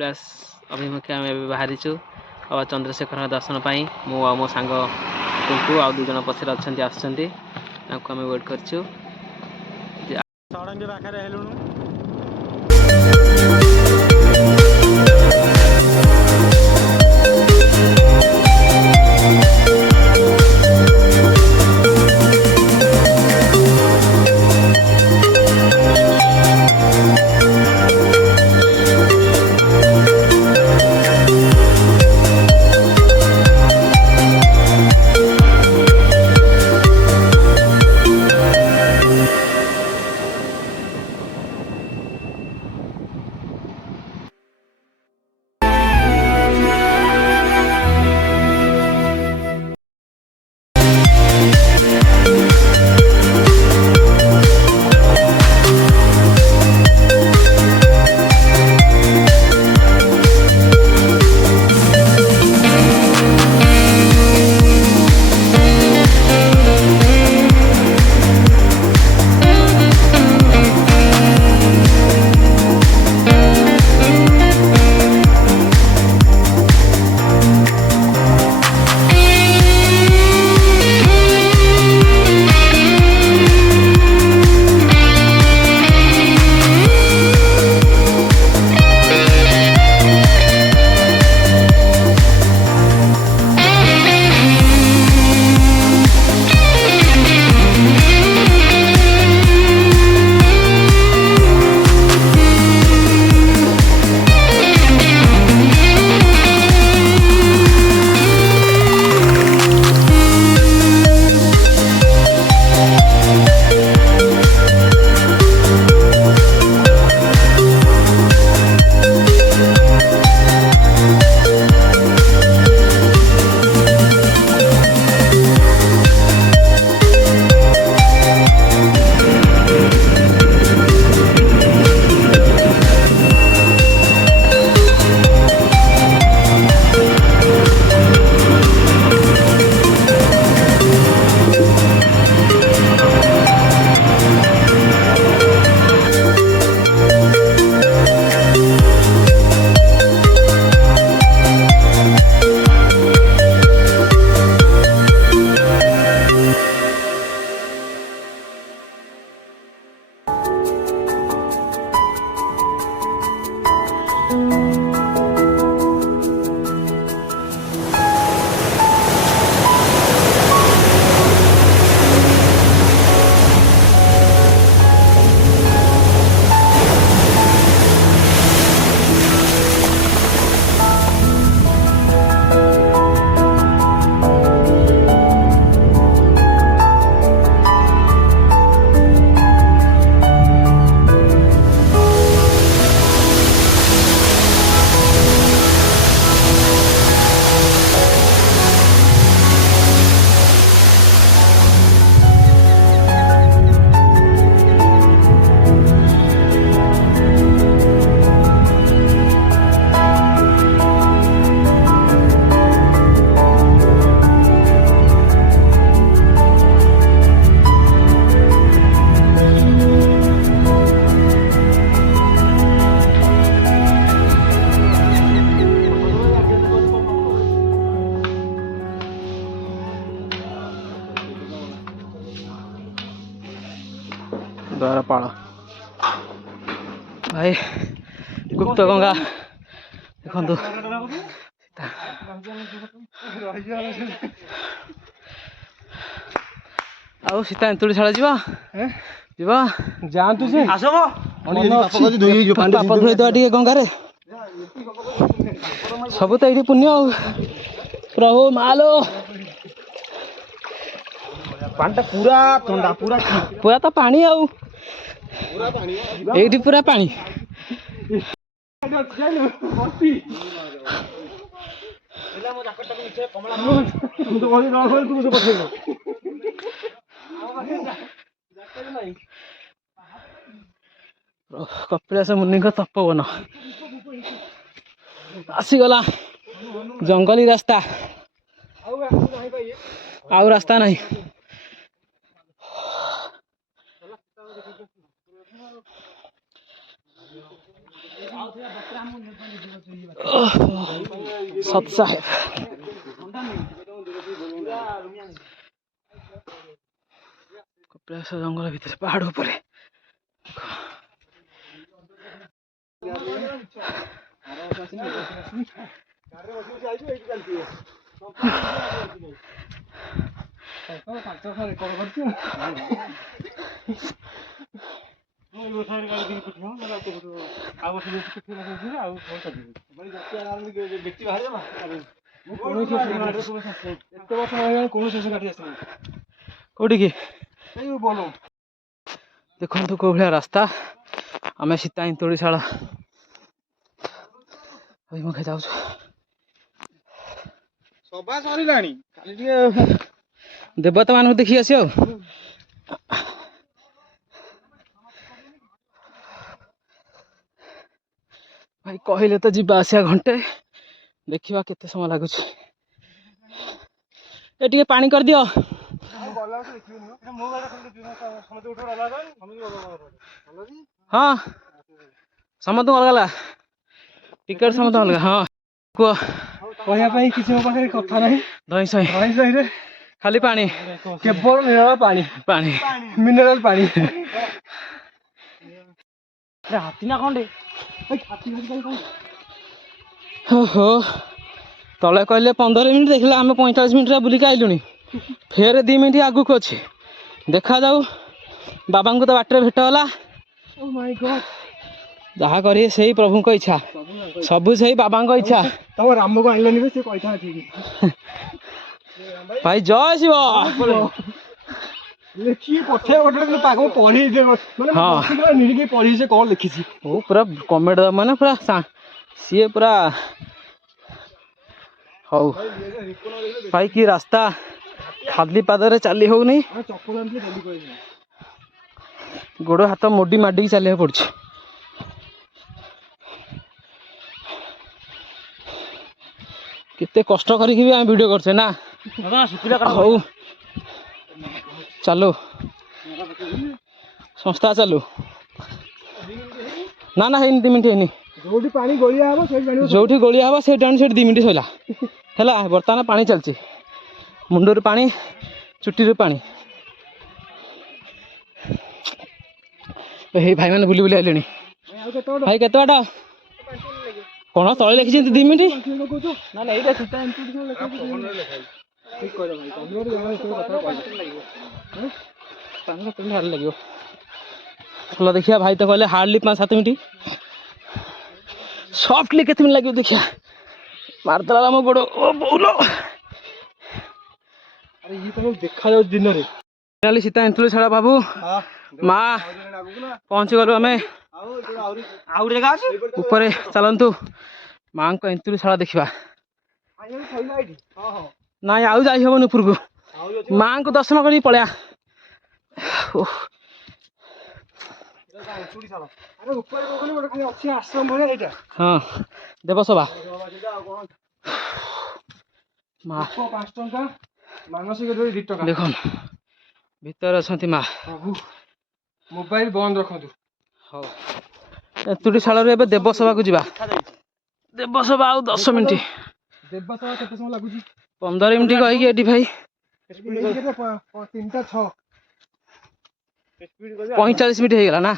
कपिलास अभिमुखे आम बाहरीचु बाबा चंद्रशेखर दर्शन पाई मु मो सांग टुंकु आ 2 जन पछरे अच्छे आम वेट करछु। द्वारपाल भाई गुप्त गंगा देखो आउ सीता एंतुड़ी छाड़ा जीवा जीवा जानतु से आसब पाप धोई दवा टे गंगारे सब तो ये पुण्य प्रभु मालो पानी पूरा ठंडा पूरा पूरा तो पानी आउ ये पूरा पानी कपिलास मुनि तपोवन आसीगला जंगली रास्ता आउ रास्ता नहीं ସତ ସାହେବ କପିଳାସ ଜଙ୍ଗଲ ଭିତରେ ପାହାଡ଼ ଉପରେ କୋଉଠିକି ଦେଖନ୍ତୁ କୋଉ ଭଳିଆ ରାସ୍ତା ଆମେ ସୀତା ଏନ୍ତୁଳିଶାଳ ଅଭିମୁଖେ ଯାଉଛୁ। ସଭା ସରିଲାଣି ଖାଲି ଟିକେ ଦେବତା ମାନଙ୍କୁ ଦେଖି ଆସିବ ଆଉ ଭାଇ କହିଲେ ତ ଯିବା ଆସିବା ଘଣ୍ଟେ ଦେଖିବା କେତେ ସମୟ ଲାଗୁଛି। ଏ ଟିକେ ପାଣି କରିଦିଅ। ହଁ ସମସ୍ତଙ୍କୁ ଅଲଗା ଟିକେଟ ସମସ୍ତଙ୍କୁ ଅଲଗା। ହଁ କୁହ। କହିବା ପାଇଁ କିଛି ମୋ ପାଖରେ କଥା ନାହିଁ। ଧଇଁ ସଇଁ ସହିରେ ଖାଲି ପାଣି କେବଳ ମିନେରାଲ ପାଣି ପାଣି ମିନେରାଲ ପାଣି। ହାତୀ ନା ଖଣ୍ଡେ ଓହୋ ତଳେ କହିଲେ 15 ମିନିଟ୍ ଦେଖିଲେ ଆମେ 45 ମିନିଟ୍ରେ ବୁଲିକି ଆଇଲୁଣି। ଫେର 2 ମିନିଟ୍ ଆଗକୁ ଅଛି ଦେଖାଯାଉ। ବାବାଙ୍କୁ ତ ବାଟରେ ଭେଟ ହେଲା। ଯାହା କରିବେ ସେଇ ପ୍ରଭୁଙ୍କ ଇଚ୍ଛା ସବୁ ସେଇ ବାବାଙ୍କ ଇଚ୍ଛା। ତମ ରାମକୁ ଆଣିଲନି ସେ କହିଥା ଭାଇ ଜୟ ଶିବ ଲେଖିକି ପଠେଇବା ଗୋଟେ ପାଗ ପଢି ମାନେ ନିରିକି ପଢି ସେ କଣ ଲେଖିଛି। ଓ ପୁରା କମେଣ୍ଟ ମାନେ ପୁରା ସିଏ ପୁରା ହଉ ଭାଇ କି ରାସ୍ତା ଖାଲି ପାଦରେ ଚାଲି ହଉନି। ଗୋଡ଼ ହାତ ମୋଡି ମାଡ଼ିକି ଚାଲିବାକୁ ପଡୁଛି। କେତେ କଷ୍ଟ କରିକି ବି ଆମେ ଭିଡ଼ିଓ କରୁଛେ ନା। ହଉ ଚାଲୁ ସଂସ୍ଥା ଚାଲୁ। ନା ନା ହେଇନି 2 ମିନିଟ୍ ହେଇନି। ଯୋଉଠି ପାଣି ଗୋଳିଆ ହବ ଯୋଉଠି ଗୋଳିଆ ହବ ସେଇଠି ଆଣି ସେଇଠି 2 ମିନିଟ୍ ସଇଲା ହେଲା। ବର୍ତ୍ତମାନ ପାଣି ଚାଲିଛି ମୁଣ୍ଡରୁ ପାଣି ଚୁଟିରୁ ପାଣି। ହେଇ ଭାଇମାନେ ବୁଲି ବୁଲି ଆଇଲେଣି। ଭାଇ କେତେ ବାଟ କଣ ତଳେ ଲେଖିଛନ୍ତି 2 ମିନିଟ୍। ଲାଗିବ ଭଲ ଦେଖିବା। ଭାଇ ତ କହିଲେ ହାର୍ଡଲି 5-7 ମିନିଟ୍ ସଫ୍ଟଲି କେତେ ମିନିଟ୍ ଲାଗିବ ଦେଖିବା। ମାରିଦେଲା ଆମ ଗୋଡ଼ ଓ ବୋଉଲ। ଦେଖାଯାଉଛି ଦିନରେ ସୀତା ଏନ୍ତୁଳିଶାଳ ବାବୁ ମା ପହଞ୍ଚିଗଲୁ ଆମେ। ଉପରେ ଚାଲନ୍ତୁ ମାଙ୍କ ଏନ୍ତୁଳିଶାଳ ଦେଖିବା। ନାଇଁ ଆଉ ଯାଇ ହବନି ଉପରକୁ। ମାଙ୍କୁ ଦର୍ଶନ କରିକି ପଳେଇବା। ହଁ ଦେବସଭା ଦେଖନ୍ତୁ ଭିତରେ ଅଛନ୍ତି ମା। ମୋବାଇଲ ବନ୍ଦ ରଖନ୍ତୁ। ହଉ ଏନ୍ତୁଡ଼ିଶାଳରୁ ଏବେ ଦେବସଭାକୁ ଯିବା। ଦେବସଭା ଆଉ 10 ମିନିଟ୍। ଦେବସଭା କେତେ ସମୟ ଲାଗୁଛି? 15 ମିନିଟ୍ କହିକି ଏଠି ଭାଇ 45 ମିନିଟ୍ ହେଇଗଲା ନା।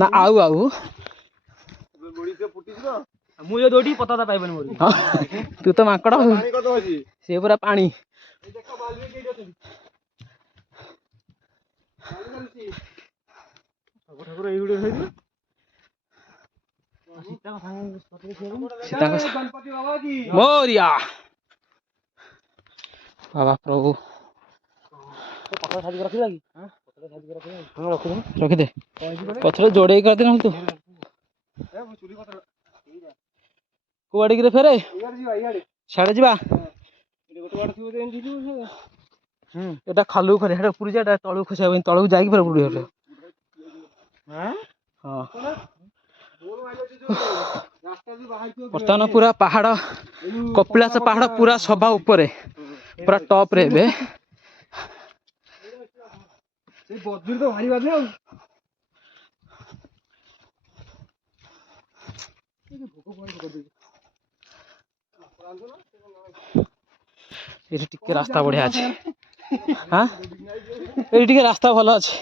ନା ଆଉ ମୁଁ ଯୋଉ ଦୌଡ଼ି ପତାକା ପାଇବନି ମୋର। ତୁ ତ ମାଙ୍କଡ ସିଏ ପୁରା ପାଣି। ମୋରିଆ ବାବା ପ୍ରଭୁ ରଖିଦେ ପଛରେ ଯୋଡେଇକି କରିଦେନ ତୁ କୁଆଡିକିରେ ଫେରେ ସିଆଡେ ଯିବା। ଏଟା ଖାଲୁ ଖରେ ସେଟା ଉପରୁ ଯା ତଳକୁ ଖସିବା ପାଇଁ ତଳକୁ ଯାଇକି ଫେରେ ଉପରକୁ ଯିବା। ହଁ ବର୍ତ୍ତମାନ ପୁରା ପାହାଡ କପିଳାସ ପାହାଡ ପୁରା ସଭା ଉପରେ ପୁରା ଟପ ରେ ଏବେ। ଏଠି ଟିକେ ରାସ୍ତା ବଢିଆ ଅଛି ହଁ ଏଠି ଟିକେ ରାସ୍ତା ଭଲ ଅଛି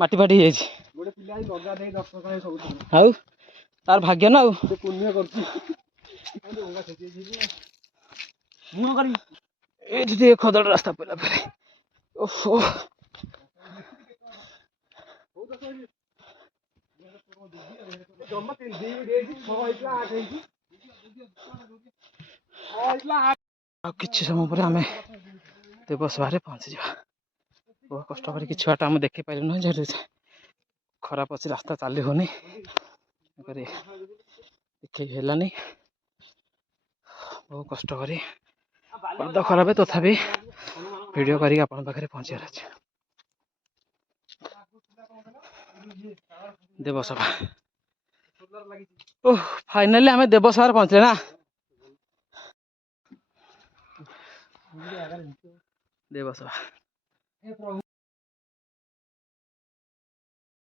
ମାଟି ଫାଟି ହେଇଯାଇଛି ଗୋଟେ ପିଲା ଲଗା ଦେଇ ଦର୍ଶନ କରେ ସବୁ ଆଉ ତାର ଭାଗ୍ୟ ନା ଆଉ ସେ ପୁଣ୍ୟ କରୁଛି ମୁଁ କରି ଏଠି ଟିକେ ଖଦଡ ରାସ୍ତା ପଇଲା ଫେରେ ଓହୋ ଜମା 3 ହେଇଛି 6 ହେଇଥିଲା 8 ହେଇଛି ଆଉ କିଛି ସମୟ ପରେ ଆମେ ଦେବସଭାରେ ପହଞ୍ଚିଯିବା ବହୁତ କଷ୍ଟ କରି କିଛି ବାଟ ଆମେ ଦେଖିପାରିଲୁ ନାହିଁ ଯେହେତୁ ଖରାପ ଅଛି ରାସ୍ତା ଚାଲି ହଉନି ଦେଖେଇ ହେଲାନି ବହୁତ କଷ୍ଟ କରି ପାଦ ଖରାପ ତଥାପି ଭିଡ଼ିଓ କରିକି ଆପଣଙ୍କ ପାଖରେ ପହଞ୍ଚିବାର ଅଛି ଦେବସଭା ଓହ ଫାଇନାଲି ଆମେ ଦେବସଭାରେ ପହଞ୍ଚିଲେ ନା ଦେବସଭା